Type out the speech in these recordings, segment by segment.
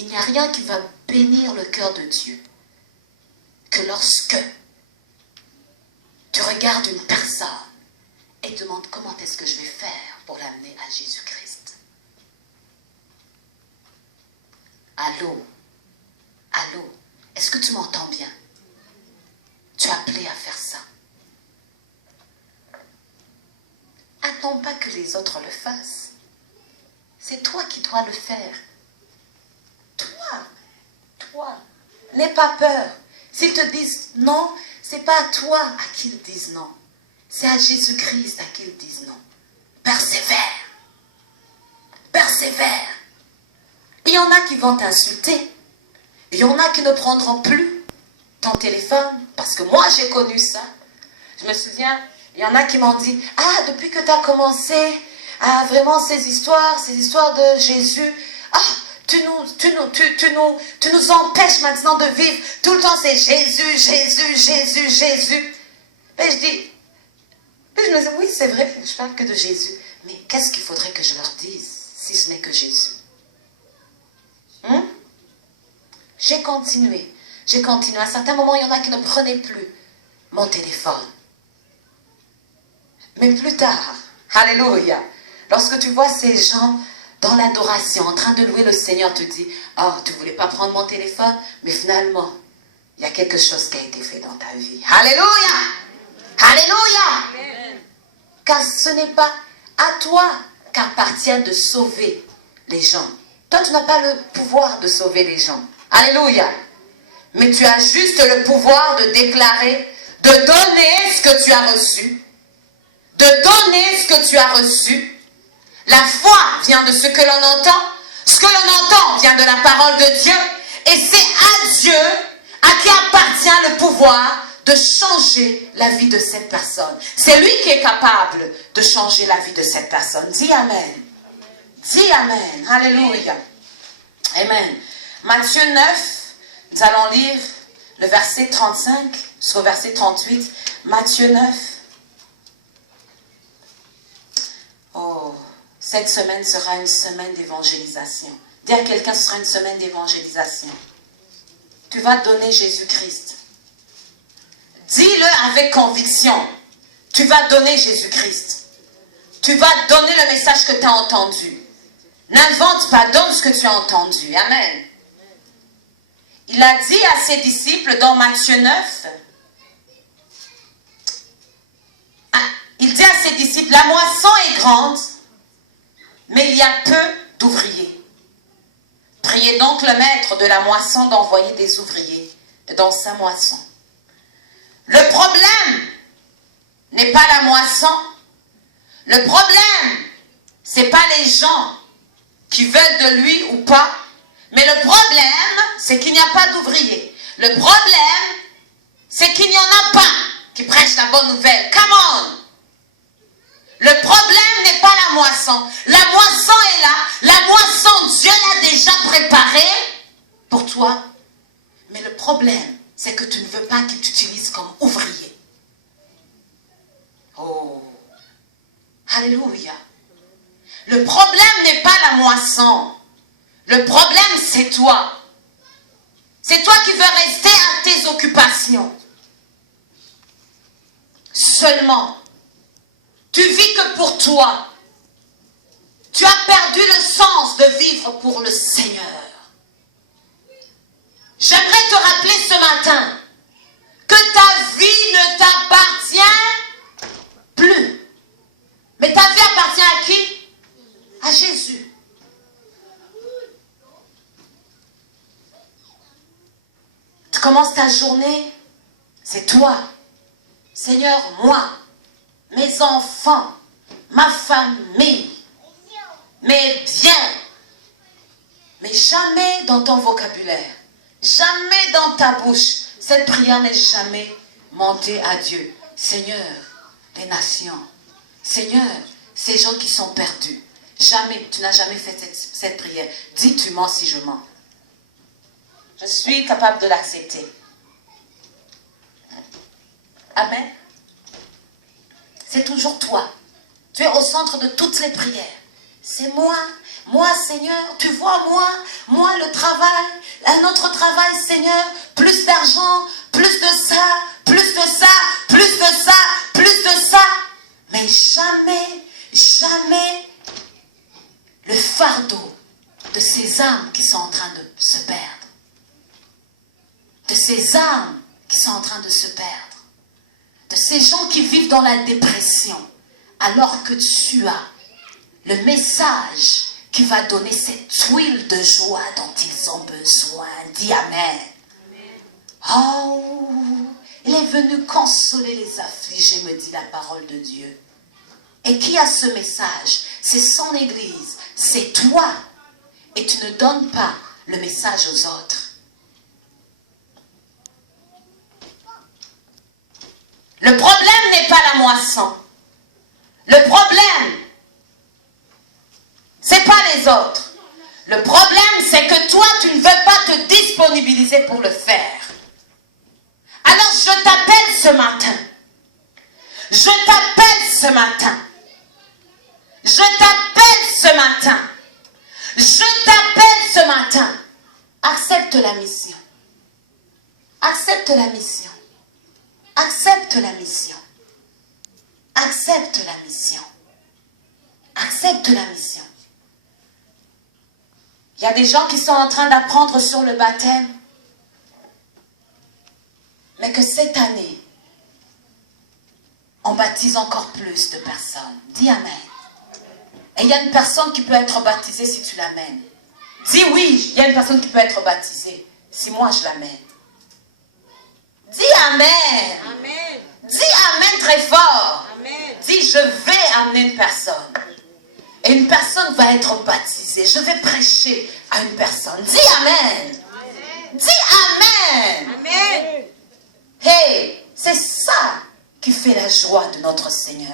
Il n'y a rien qui va bénir le cœur de Dieu que lorsque tu regardes une personne et te demandes comment est-ce que je vais faire pour l'amener à Jésus-Christ. Allô? Allô? Est-ce que tu m'entends bien? Tu es appelé à faire ça. Attends pas que les autres le fassent. C'est toi qui dois le faire. Toi. N'aie pas peur. S'ils te disent non, c'est pas à toi à qui ils disent non. C'est à Jésus-Christ à qui ils disent non. Persévère. Persévère. Il y en a qui vont t'insulter. Il y en a qui ne prendront plus ton téléphone. Parce que moi, j'ai connu ça. Je me souviens, il y en a qui m'ont dit, « Ah, depuis que tu as commencé à vraiment ces histoires de Jésus, ah, tu nous empêches maintenant de vivre. Tout le temps, c'est Jésus, Jésus, Jésus, Jésus. » Et je me dis, oui, c'est vrai, je parle que de Jésus. Mais qu'est-ce qu'il faudrait que je leur dise si ce n'est que Jésus? J'ai continué. À un certain moment, il y en a qui ne prenaient plus mon téléphone. Mais plus tard, alléluia, lorsque tu vois ces gens dans l'adoration, en train de louer le Seigneur, tu dis, oh, tu ne voulais pas prendre mon téléphone, mais finalement, il y a quelque chose qui a été fait dans ta vie. Alléluia! Alléluia! Amen. Car ce n'est pas à toi qu'appartient de sauver les gens. Toi, tu n'as pas le pouvoir de sauver les gens. Alléluia! Mais tu as juste le pouvoir de déclarer, de donner ce que tu as reçu. De donner ce que tu as reçu. La foi vient de ce que l'on entend. Ce que l'on entend vient de la parole de Dieu. Et c'est à Dieu à qui appartient le pouvoir de changer la vie de cette personne. C'est lui qui est capable de changer la vie de cette personne. Dis Amen. Dis Amen. Alléluia. Amen. Matthieu 9, nous allons lire le verset 35 jusqu'au verset 38. Matthieu 9. Oh, cette semaine sera une semaine d'évangélisation. Dis à quelqu'un, ce sera une semaine d'évangélisation. Tu vas donner Jésus-Christ. Dis-le avec conviction. Tu vas donner Jésus-Christ. Tu vas donner le message que tu as entendu. N'invente pas, donne ce que tu as entendu. Amen. Il a dit à ses disciples dans Matthieu 9, il dit à ses disciples, la moisson est grande, mais il y a peu d'ouvriers. Priez donc le maître de la moisson d'envoyer des ouvriers dans sa moisson. Le problème n'est pas la moisson. Le problème, c'est pas les gens qui veulent de lui ou pas. Mais le problème, c'est qu'il n'y a pas d'ouvriers. Le problème, c'est qu'il n'y en a pas qui prêchent la bonne nouvelle. Come on! Le problème n'est pas la moisson. La moisson est là. La moisson, Dieu l'a déjà préparée pour toi. Mais le problème, c'est que tu ne veux pas qu'il t'utilise comme ouvrier. Oh! Alléluia! Le problème n'est pas la moisson. Le problème, c'est toi. C'est toi qui veux rester à tes occupations. Seulement, tu vis que pour toi. Tu as perdu le sens de vivre pour le Seigneur. J'aimerais te rappeler ce matin que ta vie ne t'appartient plus. Mais ta vie appartient à qui? À Jésus. Tu commences ta journée, c'est toi. Seigneur, moi, mes enfants, ma famille, mes biens. Mais jamais dans ton vocabulaire, jamais dans ta bouche, cette prière n'est jamais montée à Dieu. Seigneur, les nations. Seigneur, ces gens qui sont perdus. Jamais, tu n'as jamais fait cette prière. Dis, tu mens si je mens. Je suis capable de l'accepter. Amen. C'est toujours toi. Tu es au centre de toutes les prières. C'est moi, Moi, Seigneur, tu vois, moi, le travail, un autre travail, Seigneur, plus d'argent, plus de ça, plus de ça, plus de ça, plus de ça. Mais jamais, jamais le fardeau de ces âmes qui sont en train de se perdre. De ces âmes qui sont en train de se perdre. De ces gens qui vivent dans la dépression. Alors que tu as le message qui va donner cette huile de joie dont ils ont besoin. Dis Amen. Oh, il est venu consoler les affligés, me dit la parole de Dieu. Et qui a ce message? C'est son Église, c'est toi. Et tu ne donnes pas le message aux autres. Le problème n'est pas la moisson. Le problème, c'est pas les autres. Le problème, c'est que toi, tu ne veux pas te disponibiliser pour le faire. Alors, je t'appelle ce matin. Je t'appelle ce matin. Je t'appelle ce matin. Je t'appelle ce matin. Accepte la mission. Accepte la mission. Accepte la mission. Accepte la mission. Accepte la mission. Il y a des gens qui sont en train d'apprendre sur le baptême. Mais que cette année, on baptise encore plus de personnes. Dis Amen. Et il y a une personne qui peut être baptisée si tu l'amènes. Dis oui, il y a une personne qui peut être baptisée si moi je l'amène. Dis Amen. Amen. Dis Amen très fort. Amen. Dis je vais amener une personne. Et une personne va être baptisée. Je vais prêcher à une personne. Dis Amen. Amen. Dis Amen. Amen. Hey, c'est ça qui fait la joie de notre Seigneur.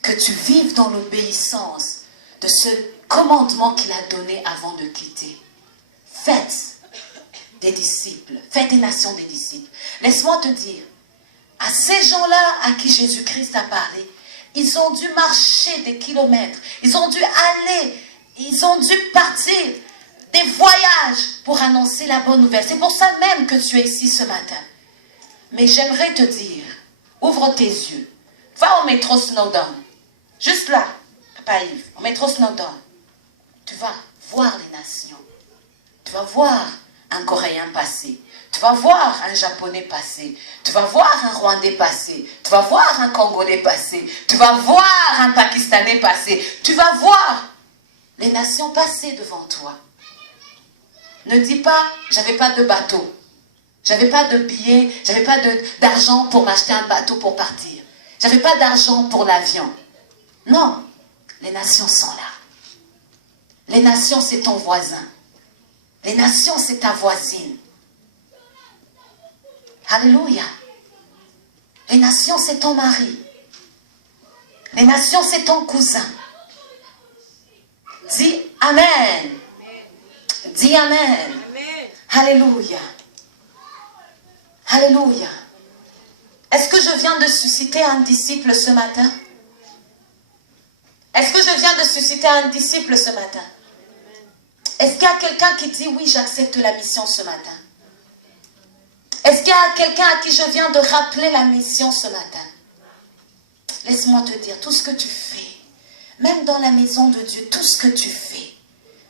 Que tu vives dans l'obéissance de ce commandement qu'il a donné avant de quitter. Faites des disciples, faites des nations des disciples. Laisse-moi te dire, à ces gens-là à qui Jésus-Christ a parlé, ils ont dû marcher des kilomètres, ils ont dû aller, ils ont dû partir des voyages pour annoncer la bonne nouvelle. C'est pour ça même que tu es ici ce matin. Mais j'aimerais te dire, ouvre tes yeux, va au métro Snowdon, juste là, Papa Yves, au métro Snowdon. Tu vas voir les nations, tu vas voir un Coréen passer, tu vas voir un Japonais passer, tu vas voir un Rwandais passer, tu vas voir un Congolais passer, tu vas voir un Pakistanais passer, tu vas voir les nations passer devant toi. Ne dis pas, j'avais pas de bateau, j'avais pas de billets, j'avais pas d'argent pour m'acheter un bateau pour partir, j'avais pas d'argent pour l'avion. Non, les nations sont là. Les nations, c'est ton voisin. Les nations, c'est ta voisine. Alléluia. Les nations, c'est ton mari. Les nations, c'est ton cousin. Dis Amen. Dis Amen. Amen. Alléluia. Alléluia. Est-ce que je viens de susciter un disciple ce matin? Est-ce que je viens de susciter un disciple ce matin? Est-ce qu'il y a quelqu'un qui dit oui, j'accepte la mission ce matin? Est-ce qu'il y a quelqu'un à qui je viens de rappeler la mission ce matin? Laisse-moi te dire, tout ce que tu fais, même dans la maison de Dieu, tout ce que tu fais,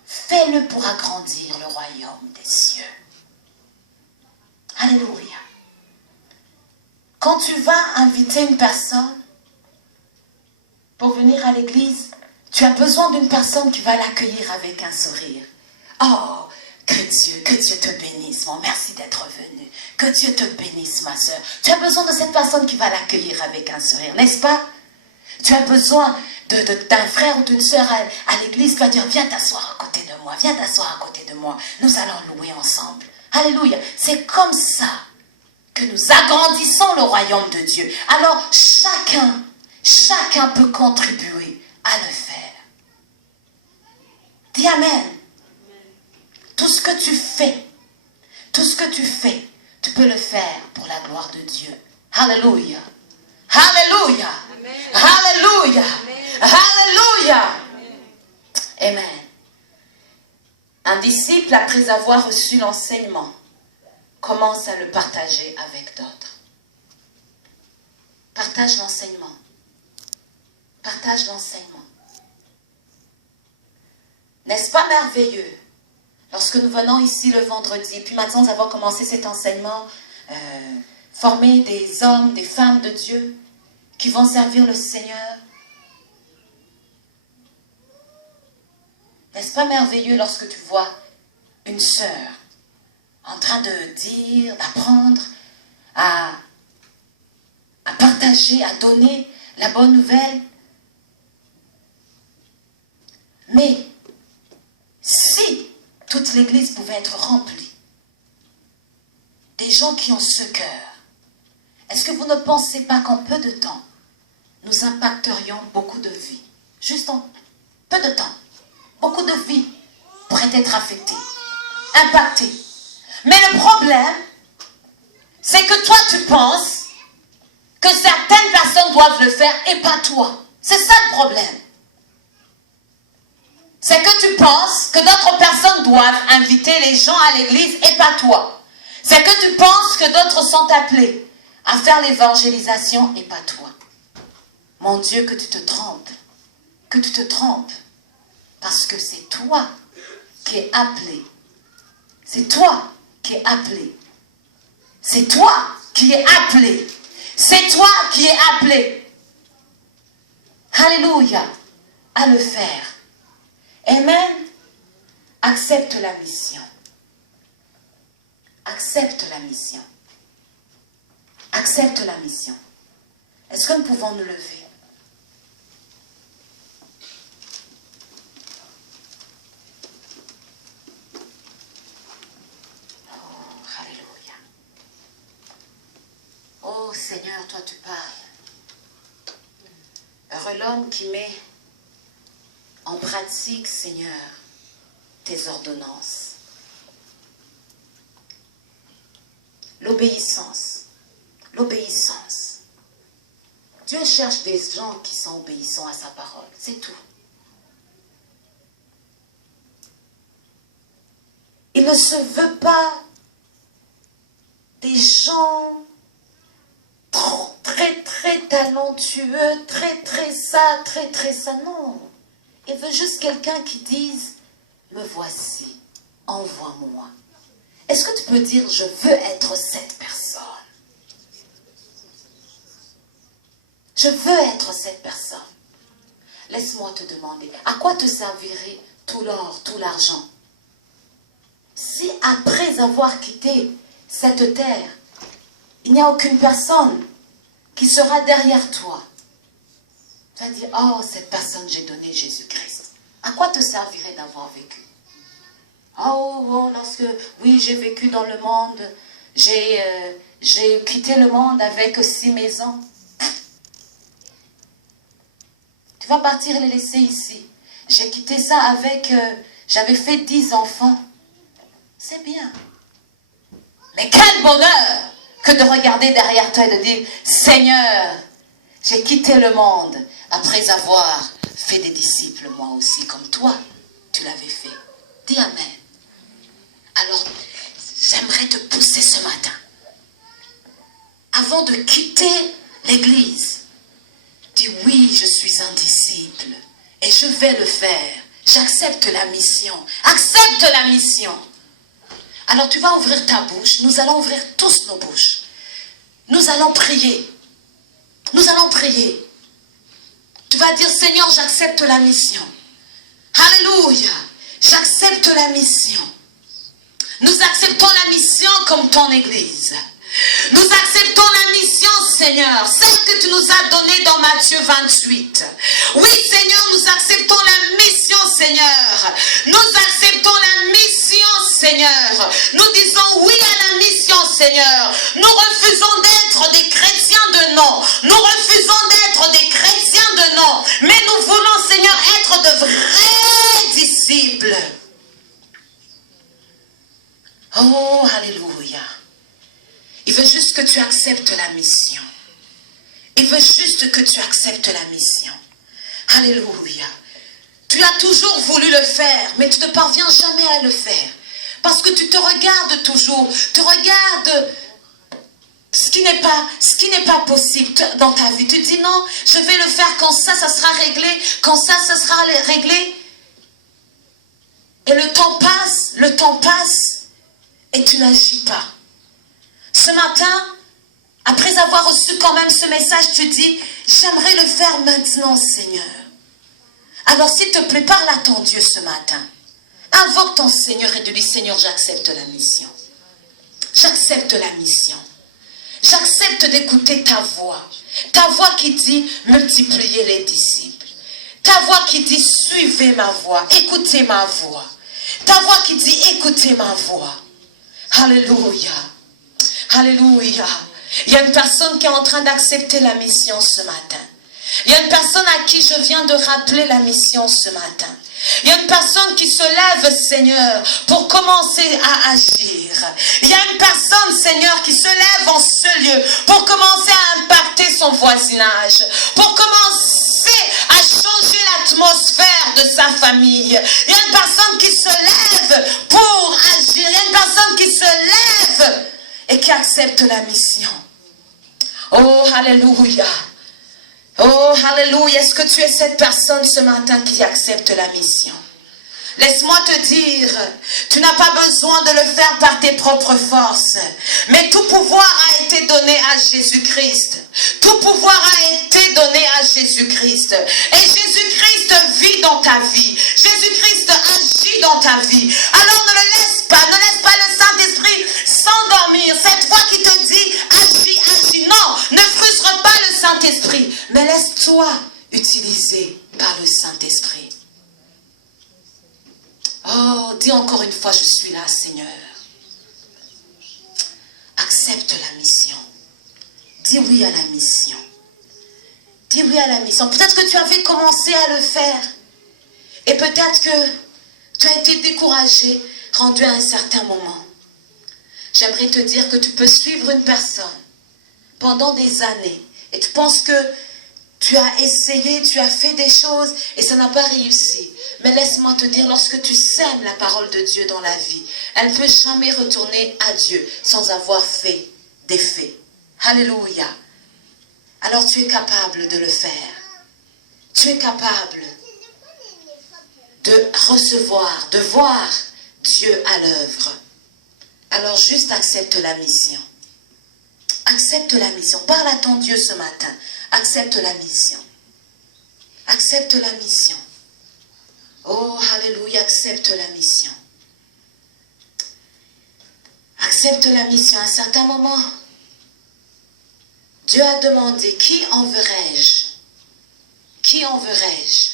fais-le pour agrandir le royaume des cieux. Alléluia. Quand tu vas inviter une personne pour venir à l'église, tu as besoin d'une personne qui va l'accueillir avec un sourire. Oh, que Dieu te bénisse, mon merci d'être venu. Que Dieu te bénisse, ma soeur. Tu as besoin de cette personne qui va l'accueillir avec un sourire, n'est-ce pas? Tu as besoin d'un frère ou d'une soeur à l'église qui va dire, viens t'asseoir à côté de moi, viens t'asseoir à côté de moi. Nous allons louer ensemble. Alléluia. C'est comme ça que nous agrandissons le royaume de Dieu. Alors, chacun peut contribuer à le faire. Dis Amen. Tout ce que tu fais, tu peux le faire pour la gloire de Dieu. Alléluia. Alléluia. Amen. Alléluia. Amen. Alléluia. Amen. Un disciple, après avoir reçu l'enseignement, commence à le partager avec d'autres. Partage l'enseignement. Partage l'enseignement. N'est-ce pas merveilleux? Lorsque nous venons ici le vendredi, puis maintenant nous avons commencé cet enseignement, former des hommes, des femmes de Dieu qui vont servir le Seigneur. N'est-ce pas merveilleux lorsque tu vois une sœur en train de dire, d'apprendre à partager, à donner la bonne nouvelle? Mais si toute l'église pouvait être remplie des gens qui ont ce cœur, est-ce que vous ne pensez pas qu'en peu de temps, nous impacterions beaucoup de vies? Juste en peu de temps, beaucoup de vies pourraient être affectées, impactées. Mais le problème, c'est que toi tu penses que certaines personnes doivent le faire et pas toi. C'est ça le problème. C'est que tu penses que d'autres personnes doivent inviter les gens à l'église et pas toi. C'est que tu penses que d'autres sont appelés à faire l'évangélisation et pas toi. Mon Dieu, que tu te trompes. Que tu te trompes. Parce que c'est toi qui es appelé. C'est toi qui es appelé. C'est toi qui es appelé. C'est toi qui es appelé. Alléluia. À le faire. Amen. Accepte la mission. Accepte la mission. Accepte la mission. Est-ce que nous pouvons nous lever? Oh, alléluia. Oh Seigneur, toi tu parles. Heureux l'homme qui met en pratique, Seigneur, tes ordonnances. L'obéissance. L'obéissance. Dieu cherche des gens qui sont obéissants à sa parole. C'est tout. Il ne se veut pas des gens très talentueux, très ça. Non. Il veut juste quelqu'un qui dise, me voici, envoie-moi. Est-ce que tu peux dire, je veux être cette personne? Je veux être cette personne. Laisse-moi te demander, à quoi te servirait tout l'or, tout l'argent? Si après avoir quitté cette terre, il n'y a aucune personne qui sera derrière toi, tu vas dire, oh, cette personne, j'ai donné Jésus-Christ. À quoi te servirait d'avoir vécu? Oh, lorsque, oui, j'ai vécu dans le monde, j'ai quitté le monde avec 6 maisons. Tu vas partir les laisser ici. J'ai quitté ça avec, j'avais fait 10 enfants. C'est bien. Mais quel bonheur que de regarder derrière toi et de dire, Seigneur, j'ai quitté le monde après avoir fait des disciples, moi aussi, comme toi, tu l'avais fait. Dis Amen. Alors, j'aimerais te pousser ce matin. Avant de quitter l'église, dis oui, je suis un disciple et je vais le faire. J'accepte la mission. Accepte la mission. Alors tu vas ouvrir ta bouche. Nous allons ouvrir tous nos bouches. Nous allons prier. Nous allons prier. Tu vas dire, Seigneur, j'accepte la mission. Alléluia. J'accepte la mission. Nous acceptons la mission comme ton église. Nous acceptons la mission, Seigneur, celle que tu nous as donnée dans Matthieu 28. Oui, Seigneur, nous acceptons la mission, Seigneur. Nous acceptons la mission, Seigneur. Nous disons oui à la mission, Seigneur. Nous refusons d'être des chrétiens de nom. Nous refusons d'être des chrétiens de nom. Mais nous voulons, Seigneur, être de vrais disciples. Oh, alléluia. Il veut juste que tu acceptes la mission. Il veut juste que tu acceptes la mission. Alléluia. Tu as toujours voulu le faire, mais tu ne parviens jamais à le faire. Parce que tu te regardes toujours, tu regardes ce qui n'est pas possible dans ta vie. Tu dis non, je vais le faire quand ça sera réglé, quand ça sera réglé. Et le temps passe, et tu n'agis pas. Ce matin, après avoir reçu quand même ce message, tu dis, j'aimerais le faire maintenant, Seigneur. Alors s'il te plaît, parle à ton Dieu ce matin. Invoque ton Seigneur et dis, Seigneur, j'accepte la mission. J'accepte la mission. J'accepte d'écouter ta voix. Ta voix qui dit, multipliez les disciples. Ta voix qui dit, suivez ma voix, écoutez ma voix. Ta voix qui dit, écoutez ma voix. Alléluia. Alléluia. Il y a une personne qui est en train d'accepter la mission ce matin. Il y a une personne à qui je viens de rappeler la mission ce matin. Il y a une personne qui se lève, Seigneur, pour commencer à agir. Il y a une personne, Seigneur, qui se lève en ce lieu pour commencer à impacter son voisinage, pour commencer à changer l'atmosphère de sa famille. Il y a une personne qui se lève pour agir. Il y a une personne qui se lève et qui accepte la mission. Oh, alléluia. Oh, alléluia. Est-ce que tu es cette personne ce matin qui accepte la mission? Laisse-moi te dire, tu n'as pas besoin de le faire par tes propres forces. Mais tout pouvoir a été donné à Jésus-Christ. Tout pouvoir a été donné à Jésus-Christ. Et Jésus-Christ vit dans ta vie. Jésus-Christ agit dans ta vie. Alors ne laisse pas le Saint-Esprit s'endormir. Cette voix qui te dit, agis, agis. Non, ne frustre pas le Saint-Esprit. Mais laisse-toi utiliser par le Saint-Esprit. Oh, dis encore une fois, je suis là, Seigneur. Accepte la mission. Dis oui à la mission. Dis oui à la mission. Peut-être que tu avais commencé à le faire. Et peut-être que tu as été découragé, rendu à un certain moment. J'aimerais te dire que tu peux suivre une personne pendant des années. Et tu penses que tu as essayé, tu as fait des choses et ça n'a pas réussi. Mais laisse-moi te dire, lorsque tu sèmes la parole de Dieu dans la vie, elle ne peut jamais retourner à Dieu sans avoir fait d'effet. Alléluia. Alors tu es capable de le faire. Tu es capable de recevoir, de voir Dieu à l'œuvre. Alors juste accepte la mission. Accepte la mission. Parle à ton Dieu ce matin. Accepte la mission. Accepte la mission. Oh, alléluia, accepte la mission. Accepte la mission. À un certain moment, Dieu a demandé, qui enverrai-je? Qui enverrai-je?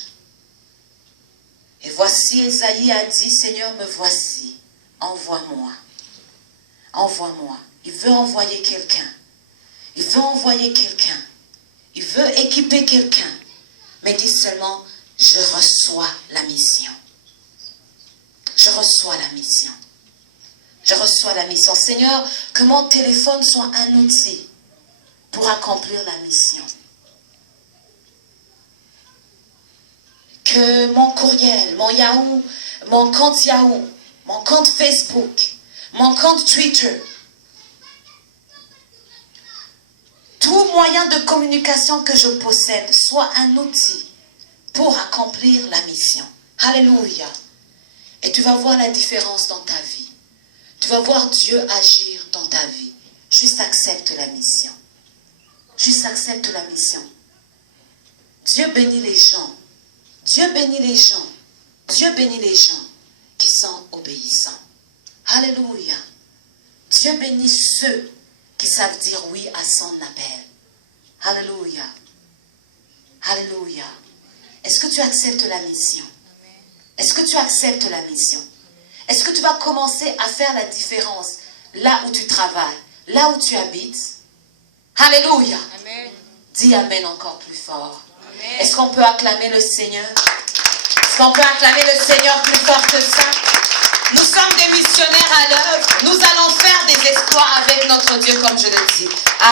Et voici, Ésaïe a dit, Seigneur, me voici. Envoie-moi. Envoie-moi. Il veut envoyer quelqu'un. Il veut envoyer quelqu'un. Il veut équiper quelqu'un. Mais dis seulement, je reçois la mission. Je reçois la mission. Je reçois la mission. Seigneur, que mon téléphone soit un outil pour accomplir la mission. Que mon courriel, mon Yahoo, mon compte Yahoo, mon compte Facebook, mon compte Twitter, tout moyen de communication que je possède soit un outil pour accomplir la mission. Alléluia. Et tu vas voir la différence dans ta vie. Tu vas voir Dieu agir dans ta vie. Juste accepte la mission. Juste accepte la mission. Dieu bénit les gens. Dieu bénit les gens. Dieu bénit les gens qui sont obéissants. Alléluia. Dieu bénit ceux qui savent dire oui à son appel. Alléluia. Alléluia. Est-ce que tu acceptes la mission? Est-ce que tu acceptes la mission? Est-ce que tu vas commencer à faire la différence là où tu travailles, là où tu habites? Alléluia. Amen. Dis Amen encore plus fort. Est-ce qu'on peut acclamer le Seigneur? Est-ce qu'on peut acclamer le Seigneur plus fort que ça? Nous sommes des missionnaires à l'œuvre. Nous allons faire des exploits avec notre Dieu, comme je le dis.